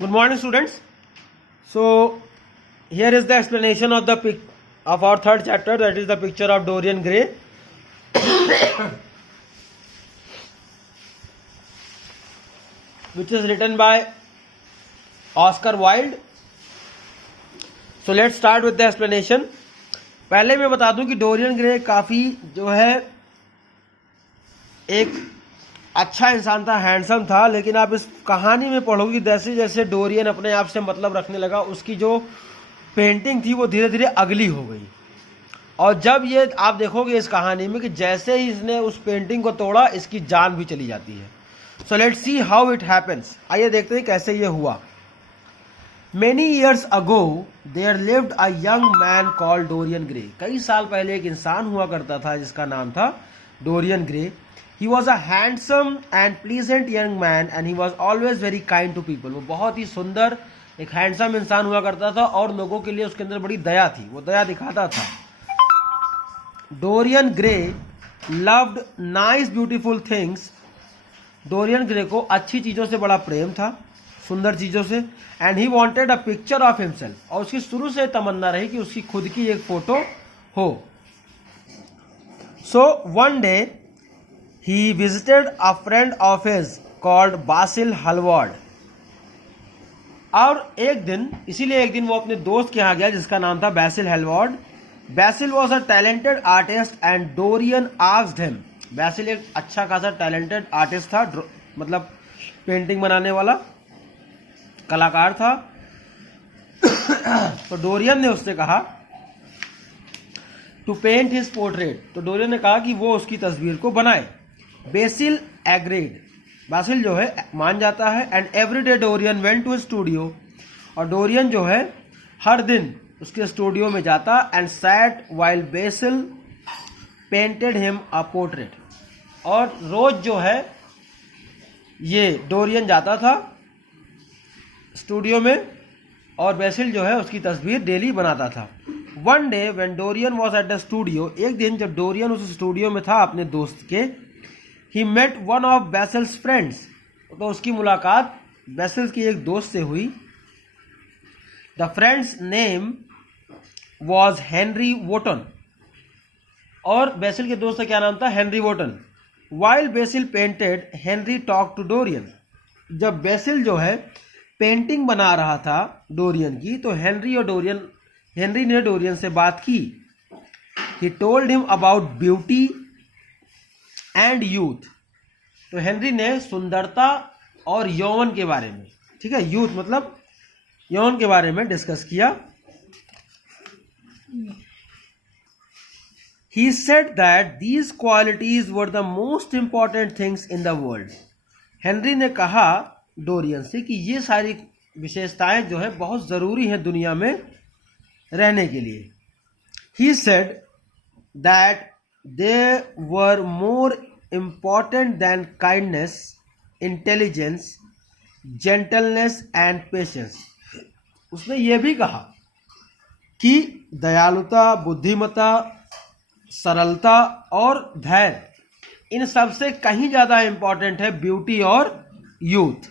Good morning, students. So here is the explanation of of our third chapter, that is the picture of Dorian Gray. Which is written by Oscar Wilde. So let's start with the explanation. पहले मैं बता दूं कि Dorian Gray काफ़ी जो है एक अच्छा इंसान था, हैंडसम था, लेकिन आप इस कहानी में पढ़ोगे जैसे जैसे डोरियन अपने आप से मतलब रखने लगा, उसकी जो पेंटिंग थी वो धीरे धीरे अगली हो गई। और जब ये आप देखोगे इस कहानी में कि जैसे ही इसने उस पेंटिंग को तोड़ा, इसकी जान भी चली जाती है। So let's see how it happens. आइए देखते हैं कैसे ये हुआ। Many years ago there lived a young man called Dorian Gray. कई साल पहले एक इंसान हुआ करता था जिसका नाम था Dorian Gray. He was a handsome and pleasant young man and he was always very kind to people. वो बहुत ही सुंदर एक हैंडसम इंसान हुआ करता था और लोगों के लिए उसके अंदर बड़ी दया थी, वो दया दिखाता था। Dorian Gray loved nice beautiful things. Dorian Gray को अच्छी चीज़ों से बड़ा प्रेम था, सुंदर चीज़ों से। And he wanted a picture of himself, और उसकी शुरू से तमन्ना रही कि उसकी खुद की एक फोटो हो। So one day he visited a friend of his called Basil Hallward. और एक दिन, इसीलिए एक दिन वो अपने दोस्त के यहाँ गया जिसका नाम था Basil Hallward. Basil was a talented artist and Dorian asked him. Basil एक अच्छा खासा टैलेंटेड आर्टिस्ट था, मतलब पेंटिंग बनाने वाला कलाकार था। तो डोरियन ने उससे कहा टू पेंट हिज पोर्ट्रेट। तो डोरियन ने कहा कि वो उसकी तस्वीर को बनाए। बेसिल एग्रीड, बासिल जो है मान जाता है। And every day Dorian went to studio, और डोरियन जो है हर दिन उसके स्टूडियो में जाता। And sat while Basil painted him a portrait, और रोज जो है ये डोरियन जाता था स्टूडियो में और बेसिल जो है उसकी तस्वीर डेली बनाता था। One day when Dorian was at the studio, एक दिन जब डोरियन उस स्टूडियो में था अपने दोस्त के, he met one of Basil's friends. तो उसकी मुलाकात बेसिल की एक दोस्त से हुई। The friend's name was Henry Wotton, और बेसिल के दोस्त का क्या नाम था? Henry Wotton. While Basil painted, Henry talk to Dorian. जब बेसिल जो है पेंटिंग बना रहा था डोरियन की, तो हेनरी ने डोरियन से बात की। He told him about beauty and youth. तो हेनरी ने सुंदरता और यौवन के बारे में, ठीक है, यूथ मतलब यौवन के बारे में डिस्कस किया। He said that these qualities were the most important things in the world. Henry ने कहा डोरियन से कि ये सारी विशेषताएं जो है बहुत ज़रूरी हैं दुनिया में रहने के लिए। He said that they were more important than kindness, intelligence, gentleness and patience. उसने ये भी कहा कि दयालुता, बुद्धिमत्ता, सरलता और धैर्य, इन सबसे कहीं ज़्यादा इंपॉर्टेंट है ब्यूटी और youth.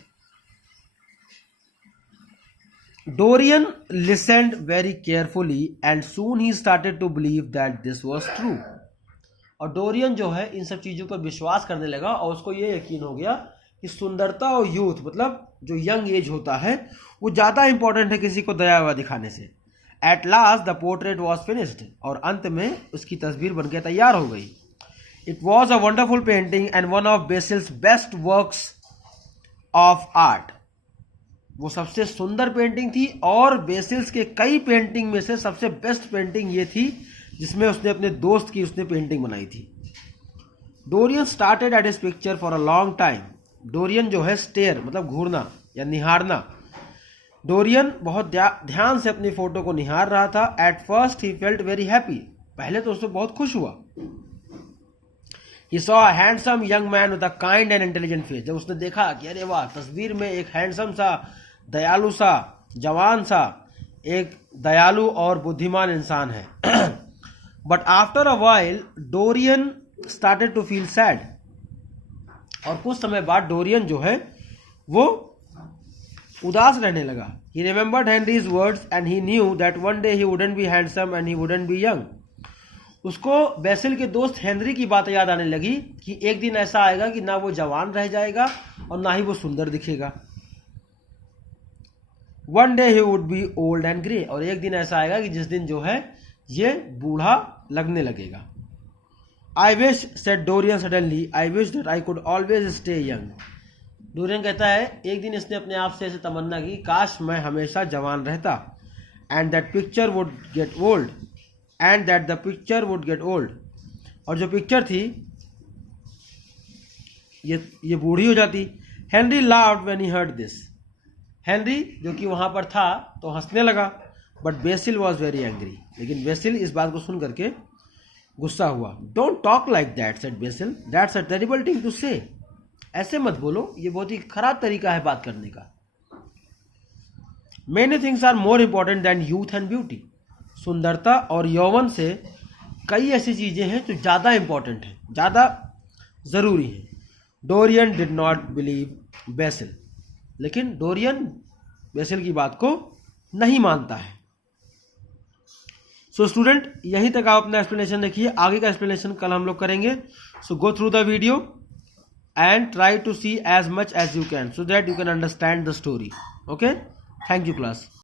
Dorian listened very carefully and soon he started to believe that this was true. और डोरियन जो है इन सब चीज़ों पर विश्वास करने लगा और उसको ये यकीन हो गया कि सुंदरता और यूथ मतलब जो यंग एज होता है वो ज़्यादा इंपॉर्टेंट है किसी को दया हुआ दिखाने से। At last the portrait was finished, और अंत में उसकी तस्वीर बनकर तैयार हो गई। It was a wonderful painting and one of Basil's best works of art. वो सबसे सुंदर पेंटिंग थी और बेसिल्स के कई पेंटिंग में से सबसे बेस्ट पेंटिंग ये थी जिसमें उसने अपने दोस्त की उसने पेंटिंग बनाई थी। Dorian started at his picture for a long time. Dorian जो है स्टेयर मतलब घूरना या निहारना, डोरियन बहुत ध्यान से अपनी फोटो को निहार रहा था। At first he felt very happy, पहले तो उसको बहुत खुश हुआ। He saw a handsome young man with a kind and intelligent face. जब उसने देखा कि अरे वाह, तस्वीर में एक हैंडसम सा, दयालु सा, जवान सा, एक दयालु और बुद्धिमान इंसान है। But after a while Dorian started to feel sad, और कुछ समय बाद डोरियन जो है वो उदास रहने लगा। He remembered Henry's words and he knew that one day he wouldn't be handsome and he wouldn't be young. उसको बेसिल के दोस्त हेनरी की बात याद आने लगी कि एक दिन ऐसा आएगा कि ना वो जवान रह जाएगा और ना ही वो सुंदर दिखेगा। One day he would be old and grey, और एक दिन ऐसा आएगा कि जिस दिन जो है ये बूढ़ा लगने लगेगा। I wish, said Dorian suddenly, I wish that I could always stay young. Dorian कहता है एक दिन इसने अपने आप से ऐसे तमन्ना की काश मैं हमेशा जवान रहता। And that picture would get old, and that the picture would get old, और जो पिक्चर थी ये बूढ़ी हो जाती। Henry laughed when he heard this, Henry जो कि वहां पर था तो हंसने लगा। But Basil was very angry, लेकिन बेसिल इस बात को सुन करके गुस्सा हुआ। Don't talk like that, said Basil, that's a terrible thing to say. ऐसे मत बोलो, ये बहुत ही खराब तरीका है बात करने का। Many things are more important than youth and beauty, सुंदरता और यौवन से कई ऐसी चीजें हैं जो ज्यादा इंपॉर्टेंट है, ज्यादा जरूरी है। Dorian did not believe BECIL, लेकिन डोरियन बेसिल की बात को नहीं मानता है। सो स्टूडेंट, यहीं तक आप अपना एक्सप्लेनेशन देखिए, आगे का एक्सप्लेनेशन कल हम लोग करेंगे। So go through the video and try to see as much as you can so that you can understand the story. Okay, thank you class.